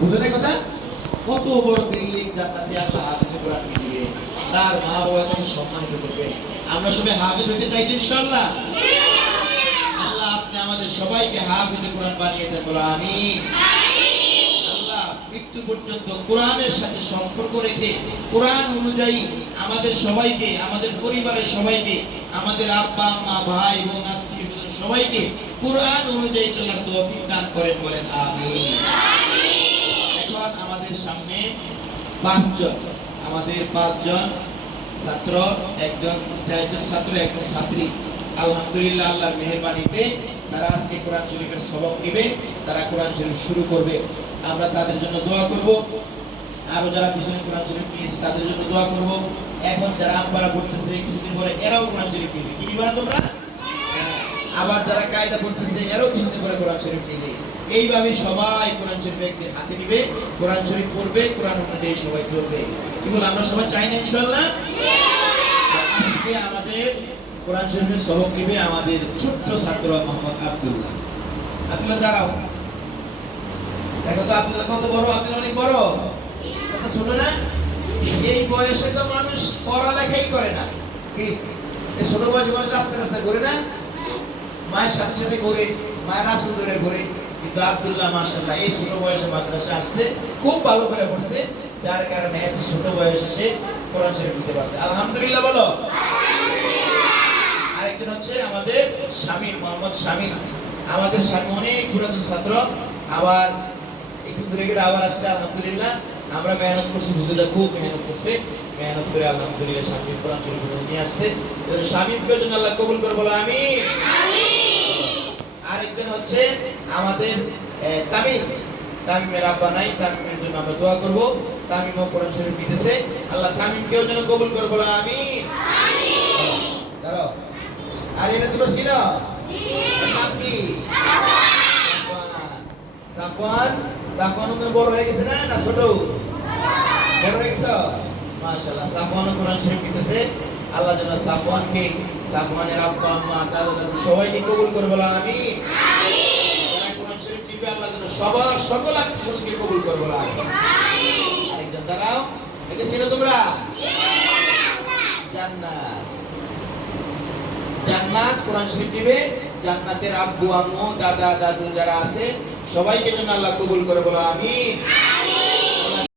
বুঝলেন কথা? কত বড় বিল্ডিং জান্নাতে আল্লাহ হাফেজ কোরআনকে দিবে, তার মা বাবা তাকে সম্মানিত করবে। আমরা সবাই হাফেজ হতে চাই ইনশাআল্লাহ। আল্লাহ আপনি আমাদের সবাইকে হাফেজ কোরআন বানিয়ে দেন, বলো আমিন। আল্লাহ মৃত্যু পর্যন্ত কোরআনের সাথে সম্পর্ক রেখে কোরআন অনুযায়ী আমাদের সবাইকে, আমাদের পরিবারের সবাইকে, আমাদের আব্বা আম্মা ভাই বোন আত্মীয় স্বজন সবাইকে কোরআন অনুযায়ী চলার তৌফিক দান করেন, বলেন আমিন। এখন আমাদের সামনে পাঁচজন ছাত্র, চারজন ছাত্র, একজন ছাত্রী, আলহামদুলিল্লাহ আল্লাহর মেহেরবানিতে তারা আজকে কোরআন শরীফের সবক নিবে, তারা কোরআন শরীফ শুরু করবে। আমরা তাদের জন্য দোয়া করব। আরো যারা পিছনে কোরআন শরীফ নিয়েছে তাদের জন্য দোয়া করব। এখন যারা আমপারা পড়তেছে কিছুদিন পরে এরাও কোরআন শরীফ নিবে। কি নিবা তোমরা? আবার যারা কায়দা পড়তেছে এরাও কিছুদিন পরে কোরআন শরীফ নিবে। এইভাবে সবাই কোরআন শরীফ একদিন হাতে নিবে, কোরআন শরীফ পড়বে, কোরআন অনুযায়ী সবাই চলবে। কি বল, আমরা সবাই চাই না ইনশাআল্লাহ? আজকে আমাদের কোরআন শরীফের সবক নিবে আমাদের ছোট্ট ছাত্র মোহাম্মদ আব্দুল্লাহ। আব্দুল্লাহ দাঁড়াও, দেখো তো আব্দুল্লাহ কত বড়? আব্দুল্লাহ অনেক বড়, কত ছোট না? এই বয়সে তো মানুষ পড়ালেখাই করে না। কি এই ছোট বয়সে মানুষ রাস্তা রাস্তা ঘুরে না, মায়ের সাথে সাথে ঘুরে, মায়ের আসল ধরে ঘুরে। কিন্তু আব্দুল্লাহ মাশাআল্লাহ এই ছোট বয়সে মাদ্রাসা আসছে, খুব ভালো করে পড়ছে, যার কারণে এত ছোট বয়সে সে কোরআন শরীফ পড়তে পারছে। আলহামদুলিল্লাহ বলো। আরেকজন হচ্ছে আমাদের শামীম, মোহাম্মদ শামীম। আমাদের স্বামী অনেক পুরাতন ছাত্র, আবার একটু দূরে গেলে আবার আসছে। আলহামদুলিল্লাহ আমরা মেহনত করছি, হুজুররা খুব মেহনত করছে, মেহনত করে আলহামদুলিল্লাহ শামীম কোরআন শরীফ নিয়ে আসছে। শামীমকে জন্য আল্লাহ কবুল করে, বলো আমিন। আরেকজন হচ্ছে আমাদের তামিমের আব্বা নাই, তামিমের জন্য আমরা দোয়া করব। তামিমও কোরআন শরীফ নিতেছে, আল্লাহ তামিমকেও যেন কবুল করে, বলো আমিন। দাঁড়াও, আর এরা দুটো ছিল নাম কি? সাফওয়ান। সাফওয়ান বড় হয়ে গেছে না, না ছোট? বড় হয়ে গেছে, মাশাআল্লাহ। সাফওয়ানও কোরআন শরীফ নিতেছে, আল্লাহ যেন সাফওয়ানের আব্বা আম্মা দাদা দাদু সবাইকে কবুল করে, বলো আমিন। যারা কোরআন শরীফ নিবে আল্লাহ যেন সবার সকল আত্মীয়স্বজনকে কবুল করে, বলো আমিন। আরেকজন দাঁড়াও, এটা ছিল তোমরা জান্নাত কোরআন শরীফ নিবে, জান্নাতের আব্বু আম্মু দাদা দাদু যারা আছে সবাইকে যেন আল্লাহ কবুল করে, বলো আমিন।